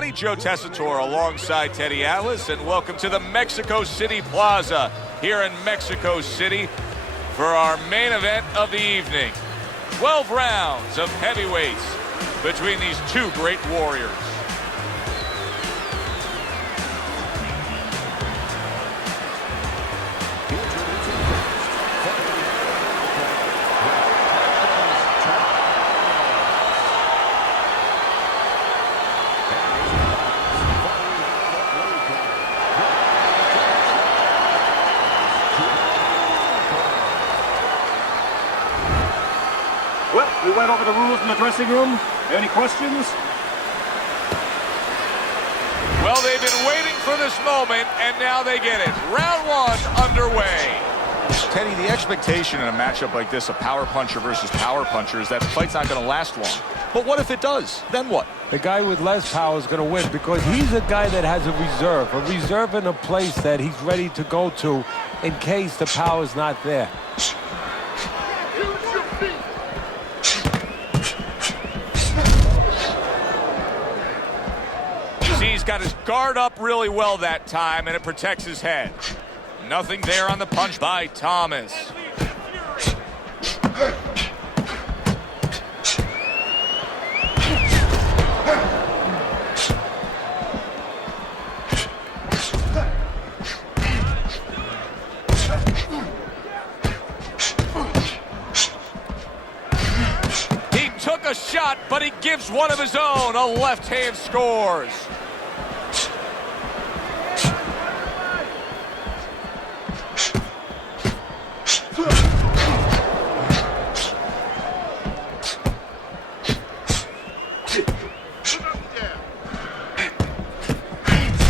everybody. Joe Tessitore alongside Teddy Atlas, and welcome to the Mexico City Plaza here in Mexico City for our main event of the evening. 12 rounds of heavyweights between these two great warriors. Well, we went over the rules in the dressing room. Any questions? Well, they've been waiting for this moment, and now they get it. Round one underway. Teddy, the expectation in a matchup like this, a power puncher versus power puncher, is that the fight's not going to last long. But what if it does? Then what? The guy with less power is going to win because he's a guy that has a reserve in a place that he's ready to go to in case the power's not there. He's got his guard up really well that time, and it protects his head. Nothing there on the punch by Thomas. He took a shot, but he gives one of his own. A left hand scores.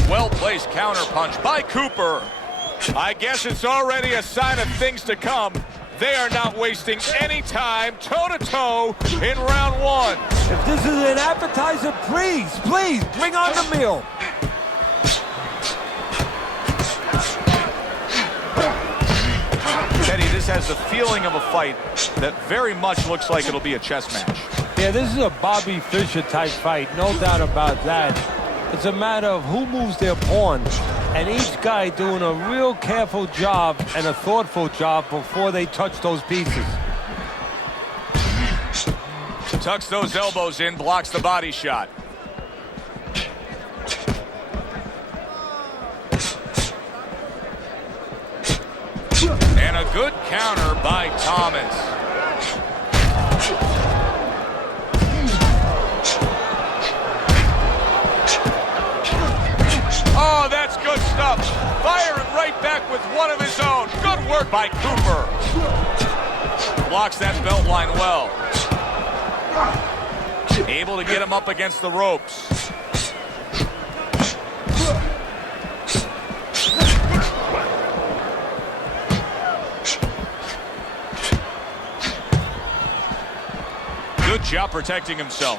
Well-placed counterpunch by Cooper. I guess it's already a sign of things to come. They are not wasting any time toe-to-toe in round one. If this is an appetizer, please bring on the meal. Teddy, this has the feeling of a fight that very much looks like it'll be a chess match. Yeah, this is a Bobby Fischer type fight, no doubt about that. It's a matter of who moves their pawn, and each guy doing a real careful job and a thoughtful job before they touch those pieces. Tucks those elbows in, blocks the body shot. And a good counter by Thomas. Oh, that's good stuff. Firing right back with one of his own. Good work by Cooper. Blocks that belt line well. Able to get him up against the ropes. Good job protecting himself.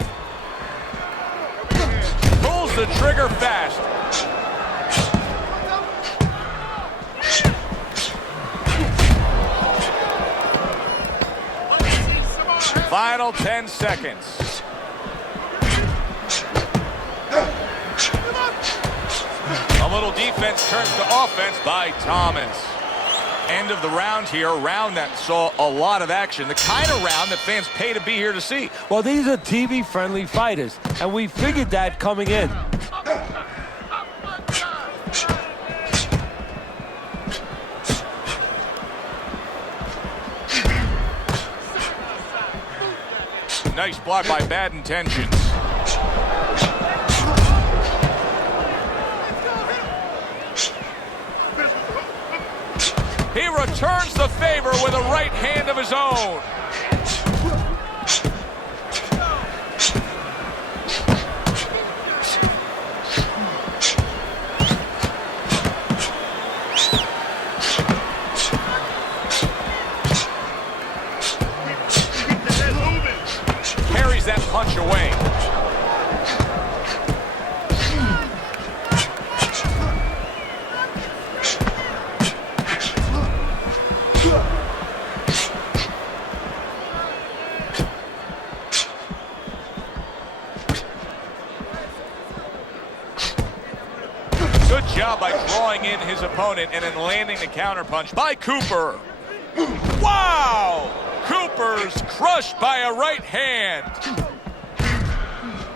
Pulls the trigger fast. Final 10 seconds. A little defense turns to offense by Thomas. End of the round here, a round that saw a lot of action, the kind of round that fans pay to be here to see. Well, these are TV-friendly fighters, and we figured that coming in. Nice block by Bad Intentions. He returns the favor with a right hand of his own. Carries that punch away. Good job by drawing in his opponent and then landing the counterpunch by Cooper. Wow! Cooper's crushed by a right hand.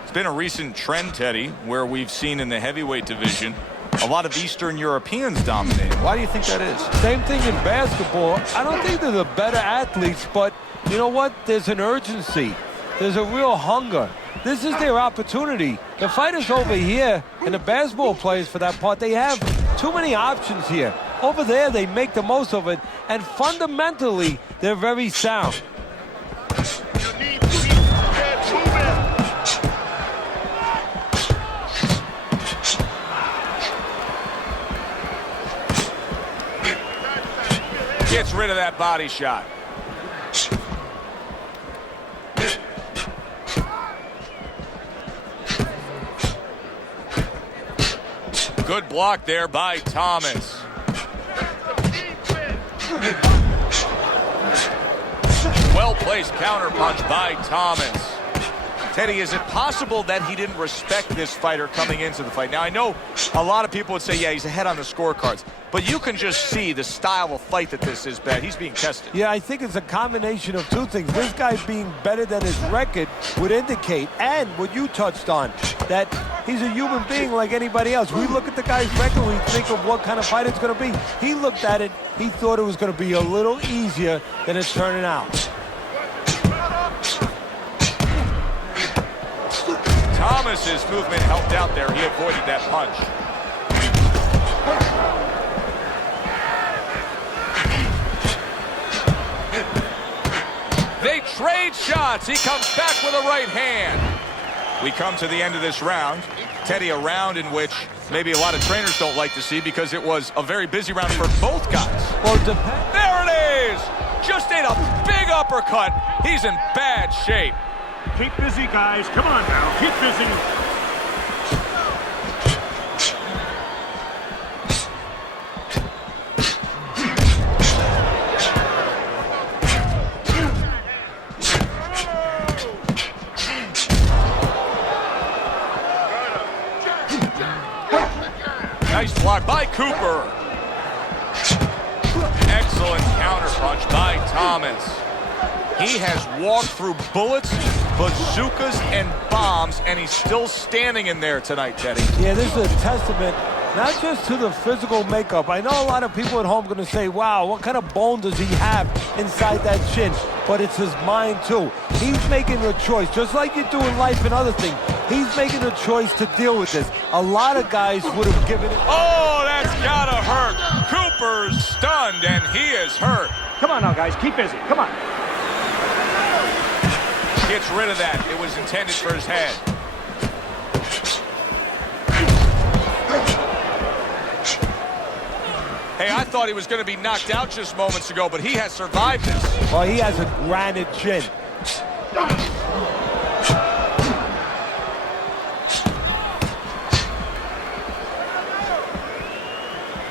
It's been a recent trend, Teddy, where we've seen in the heavyweight division a lot of Eastern Europeans dominating. Why do you think that is? Same thing in basketball. I don't think they're the better athletes, but you know what? There's an urgency. There's a real hunger. This is their opportunity. The fighters over here, and the basketball players for that part, they have too many options here. Over there, they make the most of it, and fundamentally, they're very sound. Gets rid of that body shot. Good block there by Thomas. Well-placed counterpunch by Thomas. Teddy, is it possible that he didn't respect this fighter coming into the fight? Now, I know a lot of people would say, yeah, he's ahead on the scorecards, but you can just see the style of fight that this is, Bert. He's being tested. Yeah, I think it's a combination of two things. This guy being better than his record would indicate, and what you touched on, that he's a human being like anybody else. We look at the guy's record, we think of what kind of fight it's going to be. He looked at it, he thought it was going to be a little easier than it's turning out. Thomas's movement helped out there. He avoided that punch. They trade shots. He comes back with a right hand. We come to the end of this round. Teddy, a round in which maybe a lot of trainers don't like to see because it was a very busy round for both guys. Well, there it is! Just ate a big uppercut. He's in bad shape. Keep busy, guys. Come on now. Keep busy. Nice block by Cooper. Excellent counterpunch by Thomas. He has walked through bullets, bazookas, and bombs, and he's still standing in there tonight, Teddy. Yeah, this is a testament not just to the physical makeup. I know a lot of people at home are going to say, wow, what kind of bone does he have inside that chin? But it's his mind, too. He's making a choice, just like you do in life and other things. He's making a choice to deal with this. A lot of guys would have given it. Oh, that's got to hurt. Cooper's stunned, and he is hurt. Come on now, guys. Keep busy. Come on. Gets rid of that. It was intended for his head. Hey, I thought he was going to be knocked out just moments ago, but he has survived this. Oh, he has a granite chin.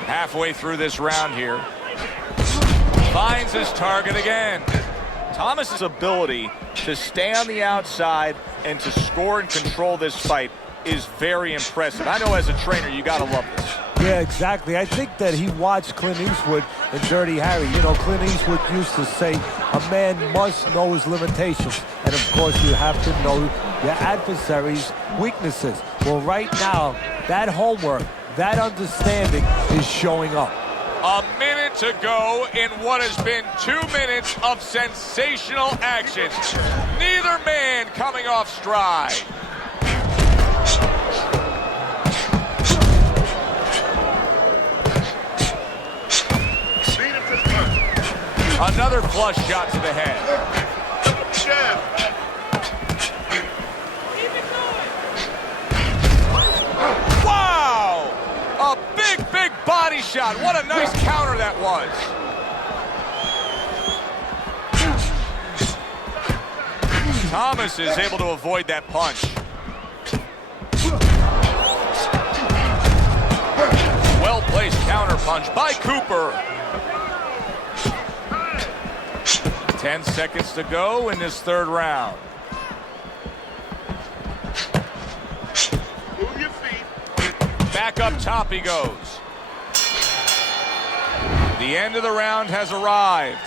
Halfway through this round here. Finds his target again. Thomas's ability to stay on the outside and to score and control this fight is very impressive. I know as a trainer, you got to love this. Yeah, exactly. I think that he watched Clint Eastwood in Dirty Harry. You know, Clint Eastwood used to say, a man must know his limitations. And, of course, you have to know your adversary's weaknesses. Well, right now, that homework, that understanding is showing up. A minute to go in what has been 2 minutes of sensational action. Neither man coming off stride. Another flush shot to the head. Wow! A big, big body shot. What a nice counter that was. Thomas is able to avoid that punch. Well-placed counter punch by Cooper. 10 seconds to go in this third round. Back up top he goes. The end of the round has arrived.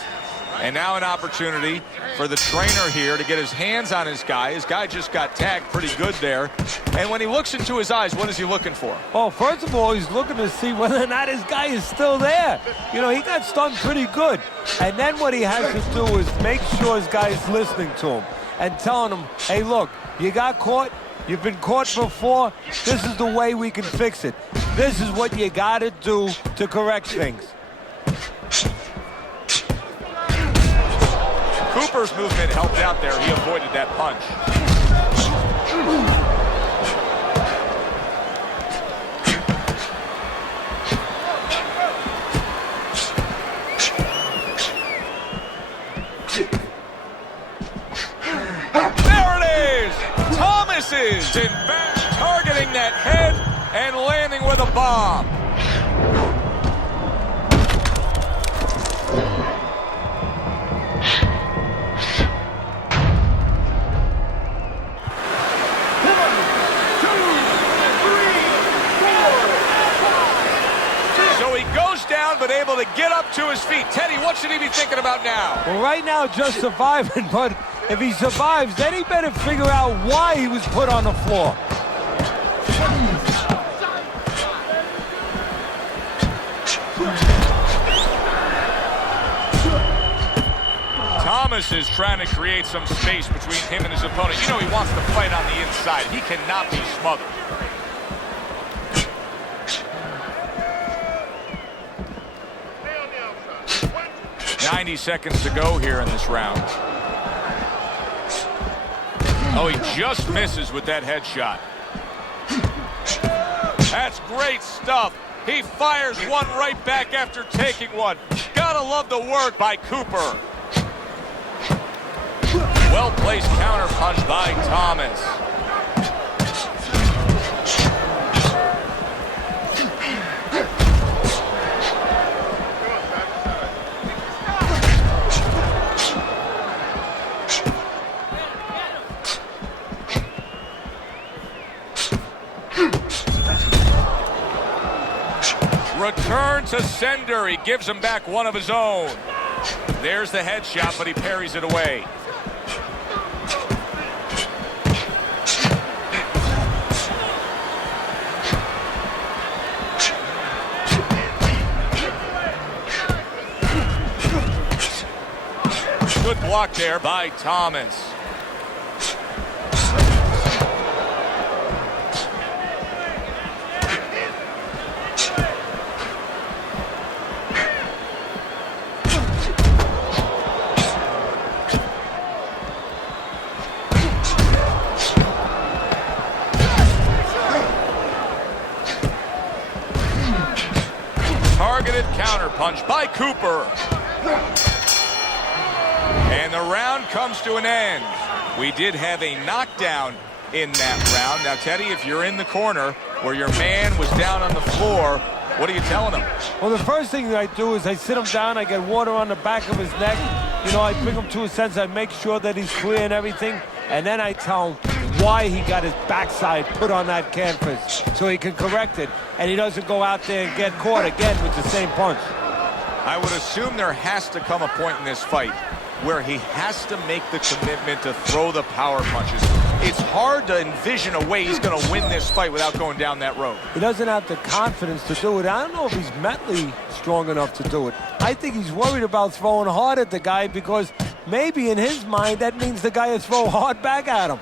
And now an opportunity for the trainer here to get his hands on his guy. His guy just got tagged pretty good there. And when he looks into his eyes, what is he looking for? Well, first of all, he's looking to see whether or not his guy is still there. You know, he got stung pretty good. And then what he has to do is make sure his guy is listening to him and telling him, hey, look, you got caught. You've been caught before. This is the way we can fix it. This is what you got to do to correct things. Cooper's movement helped out there. He avoided that punch. There it is! Thomas is in back, targeting that head and landing with a bomb. But able to get up to his feet. Teddy, what should he be thinking about now? Well, right now, just surviving, but if he survives, then he better figure out why he was put on the floor. Thomas is trying to create some space between him and his opponent. You know he wants to fight on the inside. He cannot be smothered. 90 seconds to go here in this round. Oh, he just misses with that headshot. That's great stuff. He fires one right back after taking one. Gotta love the work by Cooper. Well-placed counter punch by Thomas. Return to sender. He gives him back one of his own. There's the headshot, but he parries it away. Good block there by Thomas. Targeted counter punch by Cooper. And the round comes to an end. We did have a knockdown in that round. Now, Teddy, if you're in the corner where your man was down on the floor, what are you telling him? Well, the first thing that I do is I sit him down, I get water on the back of his neck. You know, I bring him to a sense, I make sure that he's clear and everything, and then I tell him why he got his backside put on that canvas so he can correct it, and he doesn't go out there and get caught again with the same punch. I would assume there has to come a point in this fight where he has to make the commitment to throw the power punches. It's hard to envision a way he's going to win this fight without going down that road. He doesn't have the confidence to do it. I don't know if he's mentally strong enough to do it. I think he's worried about throwing hard at the guy because maybe in his mind that means the guy will throw hard back at him.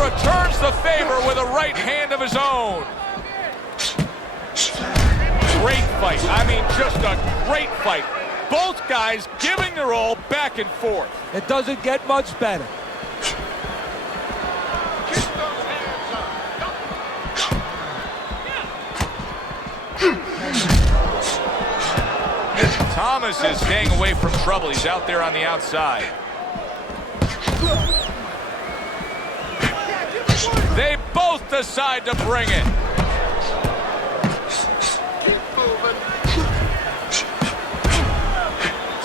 Returns the favor with a right hand of his own. Great fight. I mean, just a great fight. Both guys giving their all back and forth. It doesn't get much better. Thomas is staying away from trouble. He's out there on the outside. They both decide to bring it.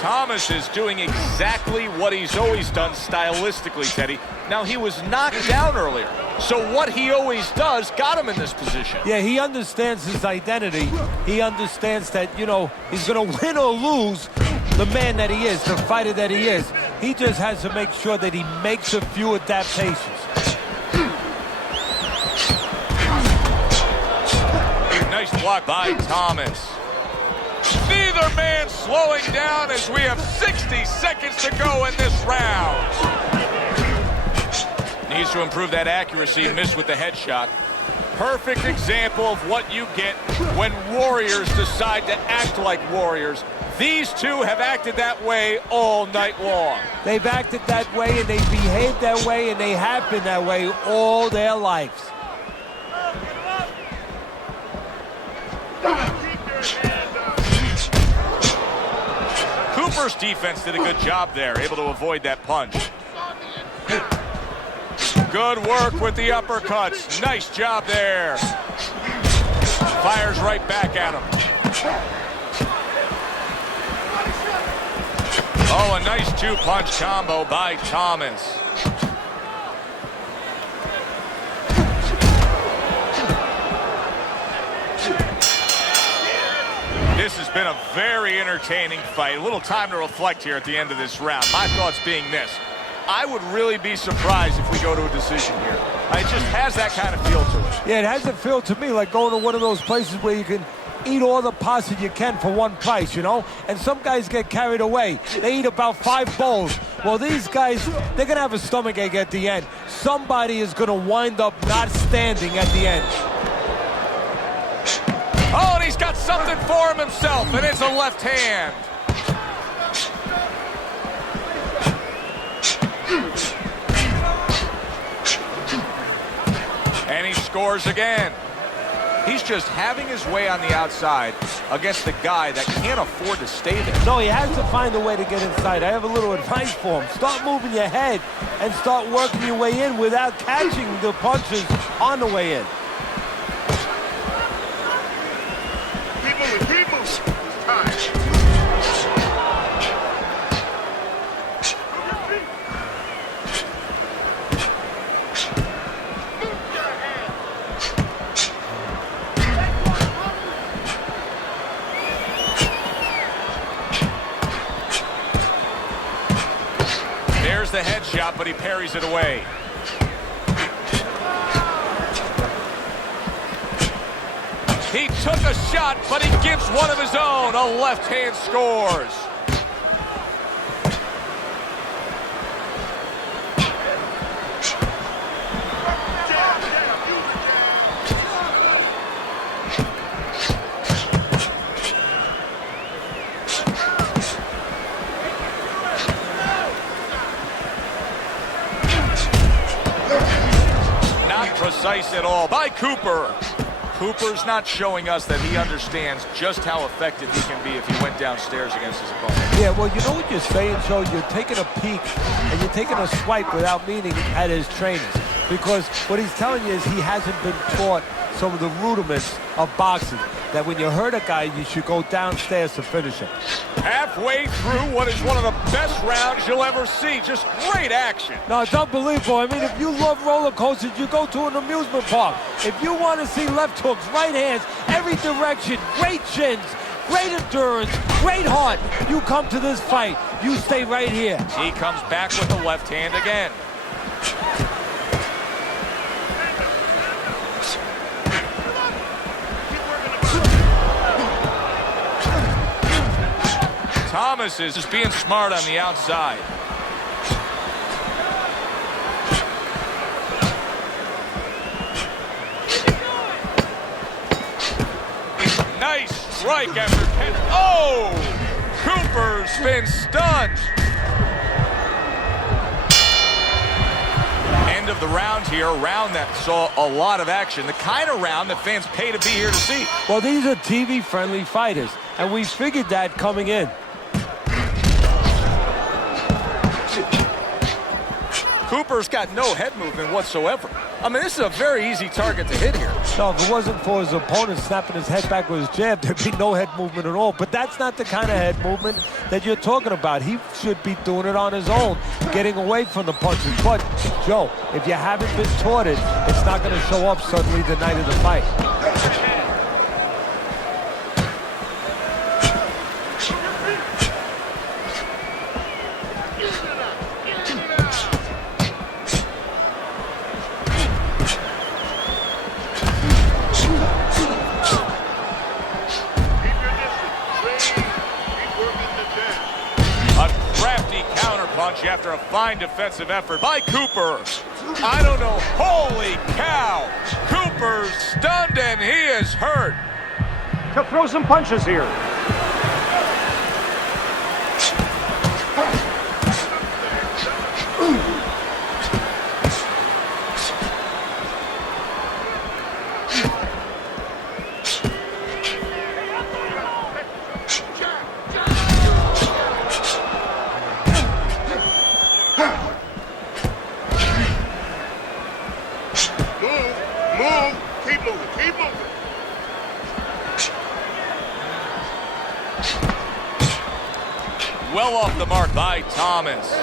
Thomas is doing exactly what he's always done stylistically, Teddy. Now, he was knocked down earlier, so what he always does got him in this position. Yeah, he understands his identity. He understands that, you know, he's going to win or lose the man that he is, the fighter that he is. He just has to make sure that he makes a few adaptations. Nice block by Thomas. Neither man slowing down as we have 60 seconds to go in this round. Needs to improve that accuracy, missed with the headshot. Perfect example of what you get when warriors decide to act like warriors. These two have acted that way all night long. They've acted that way, and they've behaved that way, and they have been that way all their lives. Cooper's defense did a good job there, able to avoid that punch. Good work with the uppercuts. Nice job there. Fires right back at him. Oh, a nice two-punch combo by Thomas. This has been a very entertaining fight. A little time to reflect here at the end of this round. My thoughts being this. I would really be surprised if we go to a decision here. It just has that kind of feel to it. Yeah, it has a feel to me like going to one of those places where you can eat all the pasta you can for one price, you know? And some guys get carried away. They eat about 5 bowls. Well, these guys, they're going to have a stomachache at the end. Somebody is going to wind up not standing at the end. Oh, and he's got something for him himself, and it's a left hand. And he scores again. He's just having his way on the outside against the guy that can't afford to stay there. No, he has to find a way to get inside. I have a little advice for him. Start moving your head and start working your way in without catching the punches on the way in. There's the headshot, but he parries it away. He took a shot, but he gives one of his own. A left hand scores. Not precise at all by Cooper. Cooper's not showing us that he understands just how effective he can be if he went downstairs against his opponent. Yeah, well, you know what you're saying, Joe? You're taking a peek and you're taking a swipe without meaning at his trainers. Because what he's telling you is he hasn't been taught some of the rudiments of boxing. That when you hurt a guy, you should go downstairs to finish him. Halfway through what is one of the best rounds you'll ever see. Just great action. No, it's unbelievable. I mean, if you love roller coasters, you go to an amusement park. If you want to see left hooks, right hands, every direction, great chins, great endurance, great heart, you come to this fight. You stay right here. He comes back with the left hand again. Thomas is just being smart on the outside. Nice strike after 10. Oh! Cooper's been stunned. End of the round here, a round that saw a lot of action. The kind of round that fans pay to be here to see. Well, these are TV-friendly fighters, and we figured that coming in. Cooper's got no head movement whatsoever. I mean, this is a very easy target to hit here. No, if it wasn't for his opponent snapping his head back with his jab, there'd be no head movement at all. But that's not the kind of head movement that you're talking about. He should be doing it on his own, getting away from the punches. But, Joe, if you haven't been taught it, it's not going to show up suddenly the night of the fight. After a fine defensive effort by Cooper. I don't know. Holy cow! Cooper's stunned and he is hurt. To throw some punches here. Well off the mark by Thomas.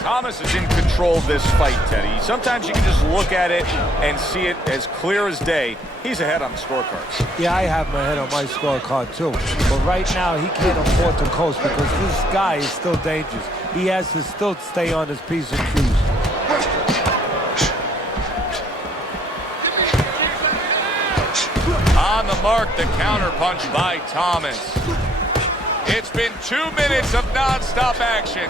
Thomas is in control of this fight, Teddy. Sometimes you can just look at it and see it as clear as day. He's ahead on the scorecards. Yeah, I have my head on my scorecard too. But right now, he can't afford to coast because this guy is still dangerous. He has to still stay on his P's and Q's. On the mark, the counterpunch by Thomas. It's been 2 minutes of nonstop action.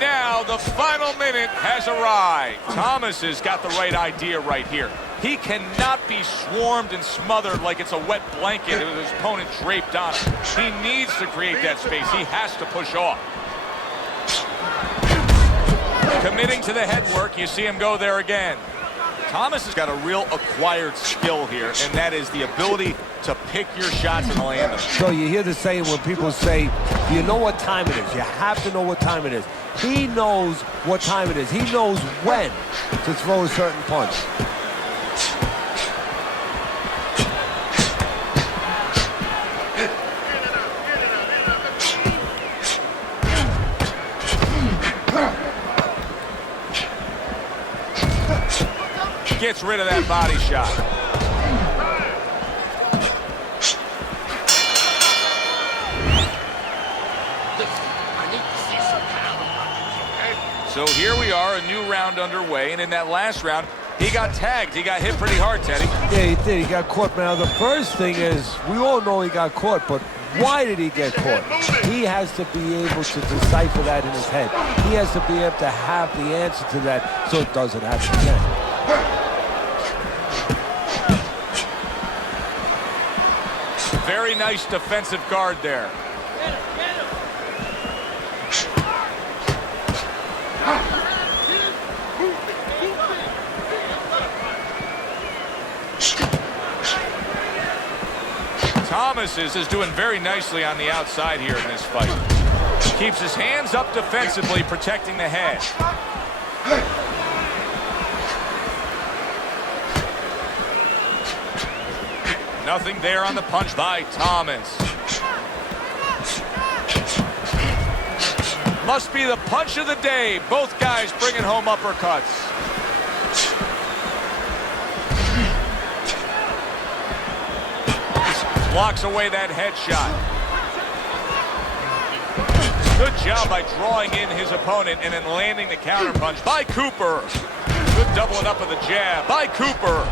Now the final minute has arrived. Thomas has got the right idea right here. He cannot be swarmed and smothered like it's a wet blanket with his opponent draped on him. He needs to create that space. He has to push off. Committing to the head work, you see him go there again. Thomas has got a real acquired skill here, and that is the ability to pick your shots and land them. So you hear the saying when people say, you know what time it is. You have to know what time it is. He knows what time it is. He knows when to throw a certain punch. Gets rid of that body shot. So here we are, a new round underway, and in that last round, he got tagged. He got hit pretty hard, Teddy. Yeah, he did. He got caught. Now, the first thing is, we all know he got caught, but why did he get caught? He has to be able to decipher that in his head. He has to be able to have the answer to that so it doesn't happen again. Very nice defensive guard there. Thomas is doing very nicely on the outside here in this fight. Keeps his hands up defensively, protecting the head. Nothing there on the punch by Thomas. Must be the punch of the day. Both guys bringing home uppercuts. Blocks away that headshot. Good job by drawing in his opponent and then landing the counterpunch by Cooper. Good doubling up of the jab by Cooper.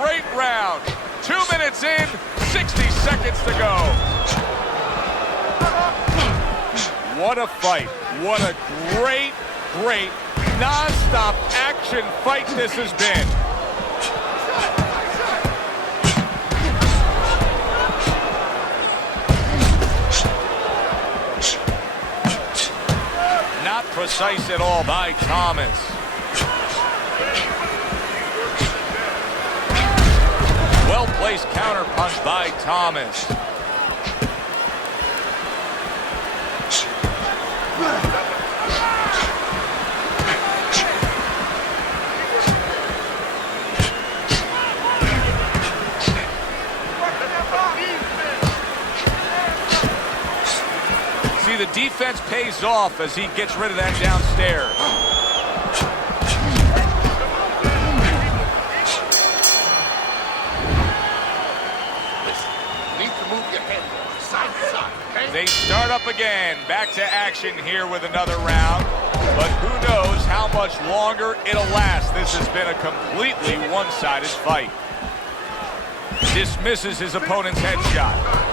great round. 2 minutes in, 60 seconds to go. What a fight. What a great, great, non-stop action fight this has been. Not precise at all by Thomas. Well-placed counter punch by Thomas. See, the defense pays off as he gets rid of that downstairs. They start up again. Back to action here with another round. But who knows how much longer it'll last. This has been a completely one-sided fight. Dismisses his opponent's headshot.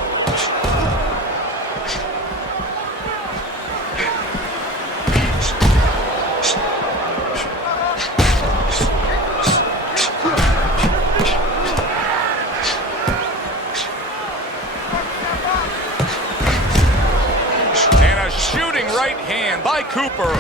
Right hand by Cooper.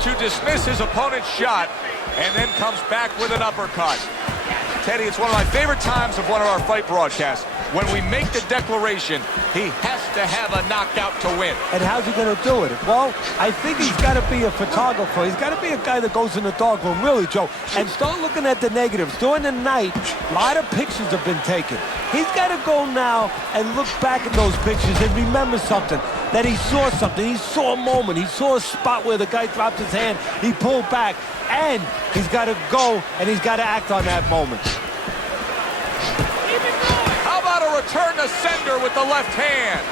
To dismiss his opponent's shot and then comes back with an uppercut. Teddy, it's one of my favorite times of one of our fight broadcasts when we make the declaration he has to have a knockout to win. And how's he going to do it? Well, I think he's got to be a photographer. He's got to be a guy that goes in the darkroom, really, Joe, and start looking at the negatives. During the night, a lot of pictures have been taken. He's got to go now and look back at those pictures and remember something, that he saw something. He saw a moment. He saw a spot where the guy dropped his hand. He pulled back, and he's got to go, and he's got to act on that moment. How about a return to sender with the left hand?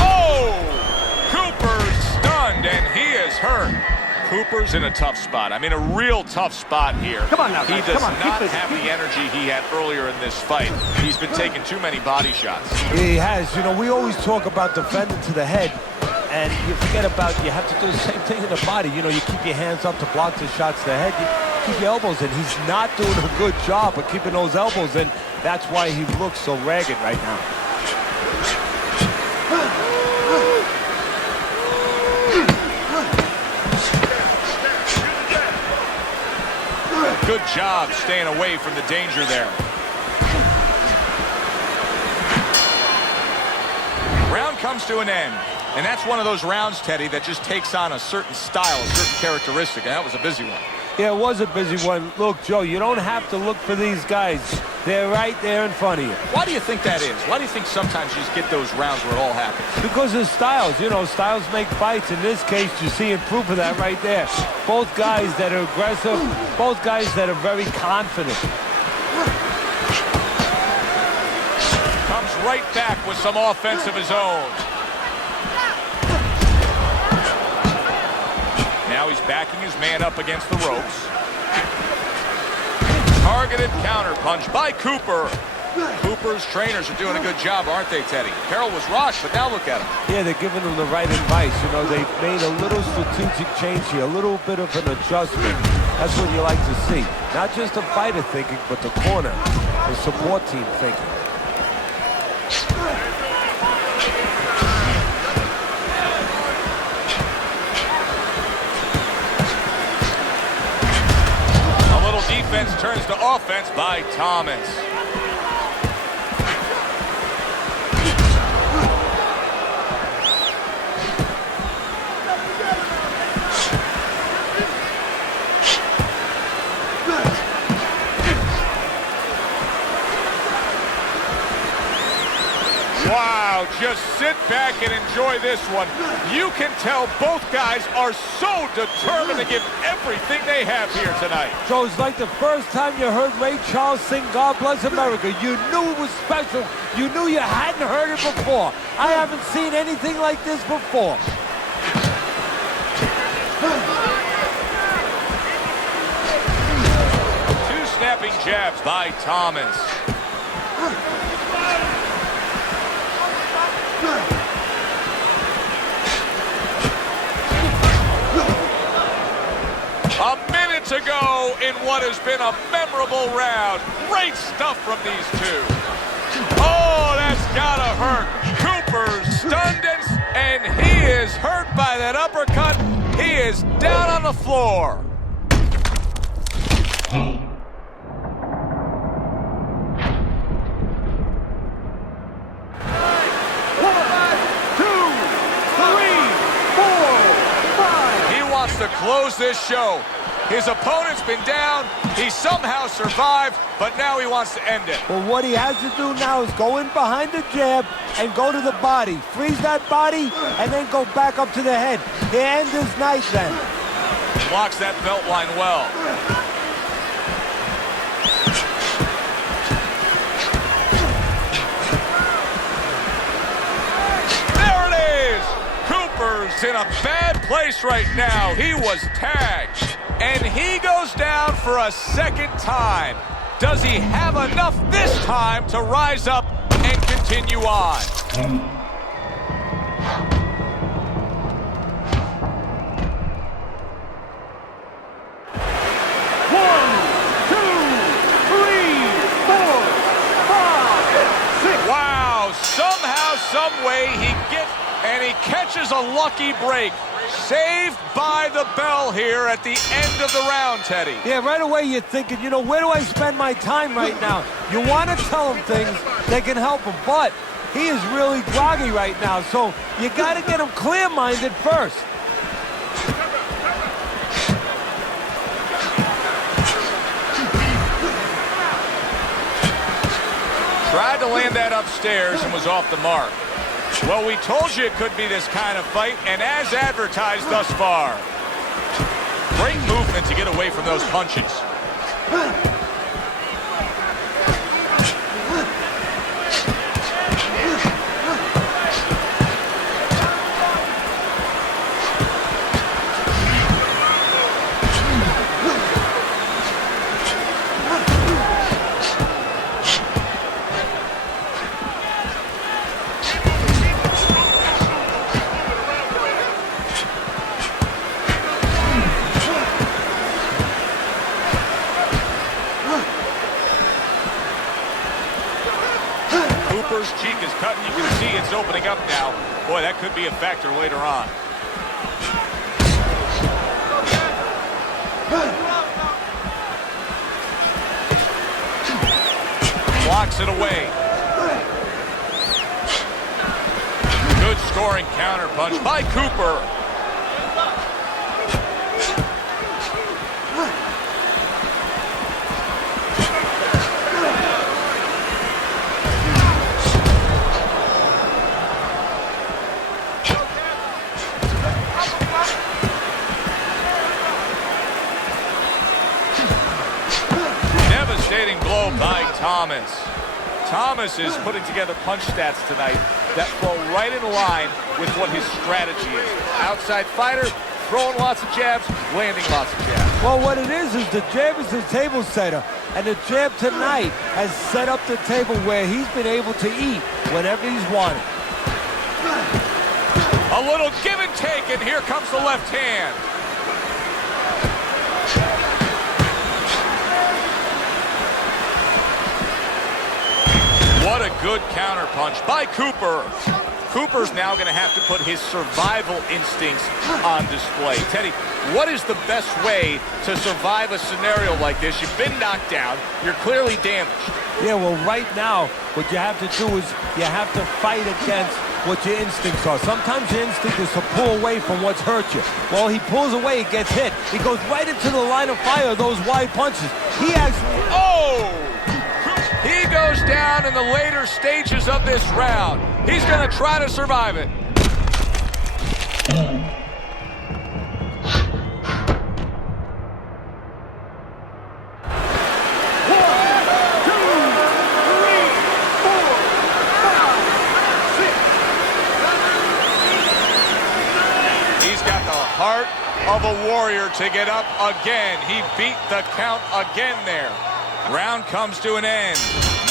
Oh! Cooper's stunned, and he is hurt. Cooper's in a tough spot. I mean, a real tough spot here. Come on now, he guys. does Come on, not keep it. have the energy he had earlier in this fight. He's been taking too many body shots. He has. You know, we always talk about defending to the head, and you forget about you have to do the same thing in the body. You know, you keep your hands up to block the shots to the head. You keep your elbows in. He's not doing a good job of keeping those elbows in. That's why he looks so ragged right now. Good job staying away from the danger there. Round comes to an end. And that's one of those rounds, Teddy, that just takes on a certain style, a certain characteristic. And that was a busy one. Yeah, it was a busy one. Look, Joe, you don't have to look for these guys. They're right there in front of you. Why do you think that is? Why do you think sometimes you just get those rounds where it all happens? Because of styles. You know, styles make fights. In this case, you're seeing proof of that right there. Both guys that are aggressive, both guys that are very confident. Comes right back with some offense of his own. Now he's backing his man up against the ropes. Targeted counterpunch by Cooper. Cooper's trainers are doing a good job, aren't they, Teddy? Carroll was rocked, but now look at him. Yeah, they're giving him the right advice. You know, they've made a little strategic change here, a little bit of an adjustment. That's what you like to see. Not just the fighter thinking, but the corner, the support team thinking. Defense turns to offense by Thomas. Wow, just sit back and enjoy this one. You can tell both guys are so determined to give everything they have here tonight. So it's like the first time you heard Ray Charles sing God Bless America. You knew it was special. You knew you hadn't heard it before. I haven't seen anything like this before. Two snapping jabs by Thomas. A minute to go in what has been a memorable round. Great stuff from these two. Oh, that's gotta hurt. Cooper's stunned and he is hurt by that uppercut. He is down on the floor. To close this show. His opponent's been down. He somehow survived, but now he wants to end it. Well, what he has to do now is go in behind the jab and go to the body. Freeze that body and then go back up to the head. The end is nice then. Blocks that belt line well. Cooper's in a bad place right now. He was tagged, and he goes down for a second time. Does he have enough this time to rise up and continue on? 1, 2, 3, 4, 5, 6. Wow, somehow, some way he gets, and he catches a lucky break. Saved by the bell here at the end of the round, Teddy. Yeah, right away you're thinking, you know, where do I spend my time right now? You want to tell him things that can help him, but he is really groggy right now, so you got to get him clear-minded first. Tried to land that upstairs and was off the mark. Well, we told you it could be this kind of fight, and as advertised thus far. Great movement to get away from those punches. Cooper's cheek is cut, and you can see it's opening up now. Boy, that could be a factor later on. Blocks it away. Good scoring counter punch by Cooper. Devastating blow by Thomas. Thomas is putting together punch stats tonight that fall right in line with what his strategy is. Outside fighter, throwing lots of jabs, landing lots of jabs. Well, what it is the jab is the table setter. And the champ tonight has set up the table where he's been able to eat whenever he's wanted. A little give and take, and here comes the left hand. What a good counterpunch by Cooper. Cooper's now going to have to put his survival instincts on display. Teddy, what is the best way to survive a scenario like this? You've been knocked down. You're clearly damaged. Yeah, well, right now, what you have to do is you have to fight against what your instincts are. Sometimes your instinct is to pull away from what's hurt you. Well, he pulls away, he gets hit. He goes right into the line of fire of those wide punches. He actually... Oh! He goes down in the later stages of this round. He's going to try to survive it. He's got the heart of a warrior to get up again. He beat the count again there. Round comes to an end.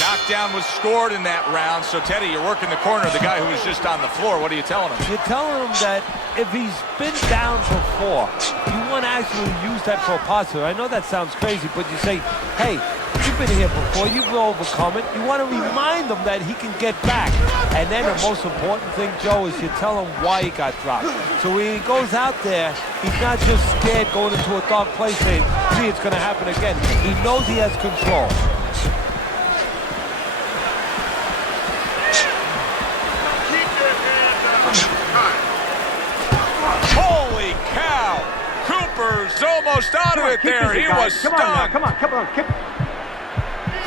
Knockdown was scored in that round. So, Teddy, you're working the corner of the guy who was just on the floor. What are you telling him? You're telling him that if he's been down before, you want to actually use that for a positive. I know that sounds crazy, but you say, hey, you've been here before. You've overcome it. You want to remind him that he can get back. And then the most important thing, Joe, is you tell him why he got dropped. So when he goes out there, he's not just scared going into a dark place saying, see, it's going to happen again. He knows he has control. Holy cow! Cooper's almost out of it there. He was stunned. Come on.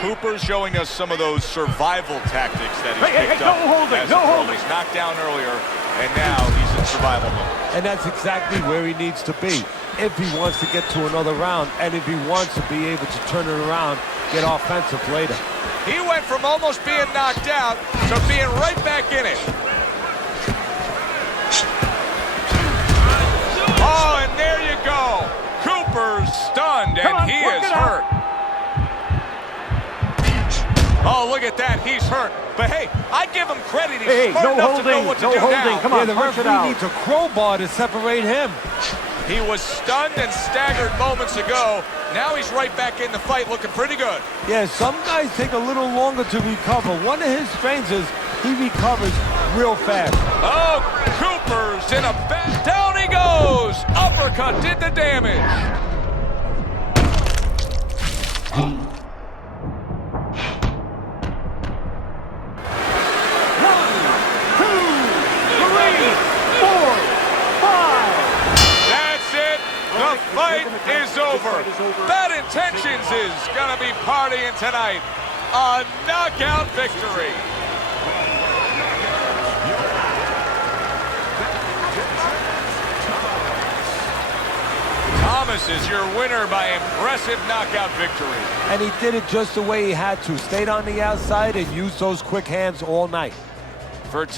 Cooper's showing us some of those survival tactics that he's picked no up. holding, no holding. He's knocked down earlier, and now he's in survival mode. And that's exactly where he needs to be if he wants to get to another round and if he wants to be able to turn it around, get offensive later. He went from almost being knocked out to being right back in it. Oh, and there you go. Cooper's stunned, and he is hurt. Oh, look at that. He's hurt. But, hey, I give him credit. He's smart enough to know what to do now. Come on, the referee needs a crowbar to separate him. He was stunned and staggered moments ago. Now he's right back in the fight, looking pretty good. Yeah, some guys take a little longer to recover. One of his strengths is he recovers real fast. Oh, Cooper's in a bad... Down he goes! Uppercut did the damage. The fight is over. Bad Intentions is going to be partying tonight. A knockout victory. Thomas is your winner by impressive knockout victory. And he did it just the way he had to. Stayed on the outside and used those quick hands all night. For